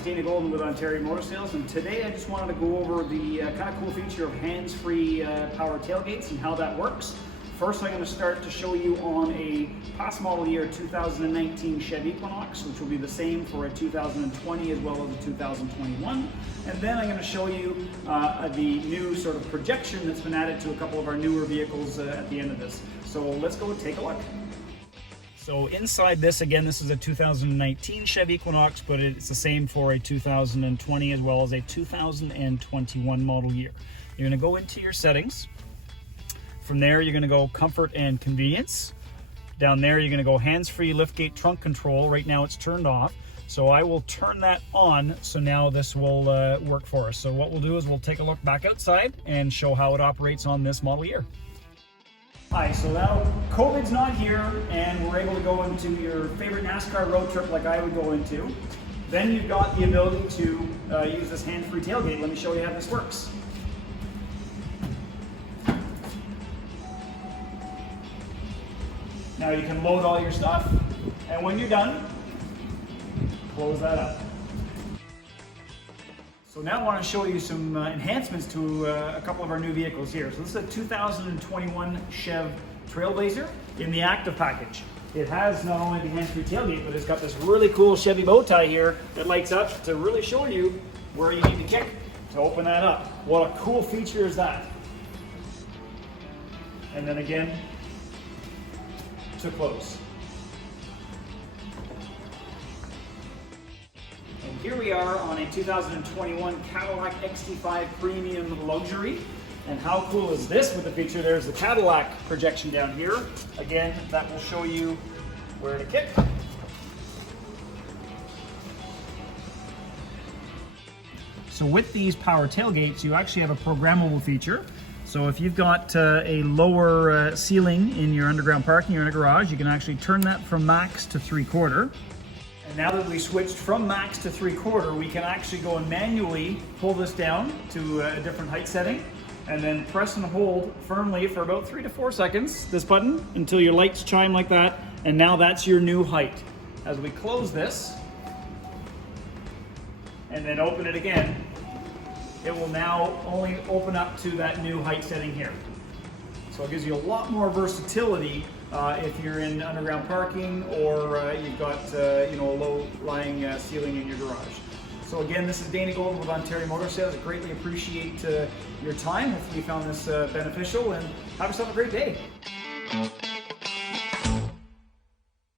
it's Dana Golden with Ontario Motor Sales, and today I just wanted to go over the kind of cool feature of hands-free power tailgates and how that works. First, I'm going to start to show you on a past model year 2019 Chevy Equinox, which will be the same for a 2020 as well as a 2021. And then I'm going to show you the new sort of projection that's been added to a couple of our newer vehicles at the end of this. So let's go take a look. So inside this, again, this is a 2019 Chevy Equinox, but it's the same for a 2020 as well as a 2021 model year. You're going to go into your settings. From there, you're going to go comfort and convenience. Down there, you're going to go hands-free liftgate trunk control. Right now it's turned off. So I will turn that on, so now this will work for us. So what we'll do is we'll take a look back outside and show how it operates on this model year. Hi, so now COVID's not here and we're able to go into your favorite NASCAR road trip like I would go into. Then you've got the ability to use this hands-free tailgate. Let me show you how this works. Now you can load all your stuff, and when you're done, close that up. So now I want to show you some enhancements to a couple of our new vehicles here. So this is a 2021 Chevy Trailblazer in the active package. It has not only the hands-free tailgate, but it's got this really cool Chevy bow tie here that lights up to really show you where you need to kick to open that up. What a cool feature is that? And then again, to close. And here we are on a 2021 Cadillac XT5 Premium Luxury. And how cool is this with the feature? There's the Cadillac projection down here. Again, that will show you where to kick. So with these power tailgates, you actually have a programmable feature. So if you've got a lower ceiling in your underground parking or in a garage, you can actually turn that from max to 3/4. And now that we switched from max to 3/4, we can actually go and manually pull this down to a different height setting and then press and hold firmly for about 3 to 4 seconds, this button, until your lights chime like that. And now that's your new height. As we close this and then open it again, it will now only open up to that new height setting here. So it gives you a lot more versatility if you're in underground parking or you've got a low-lying ceiling in your garage. So again, this is Dana Golden with Ontario Motor Sales. I greatly appreciate your time. Hopefully you found this beneficial, and have yourself a great day.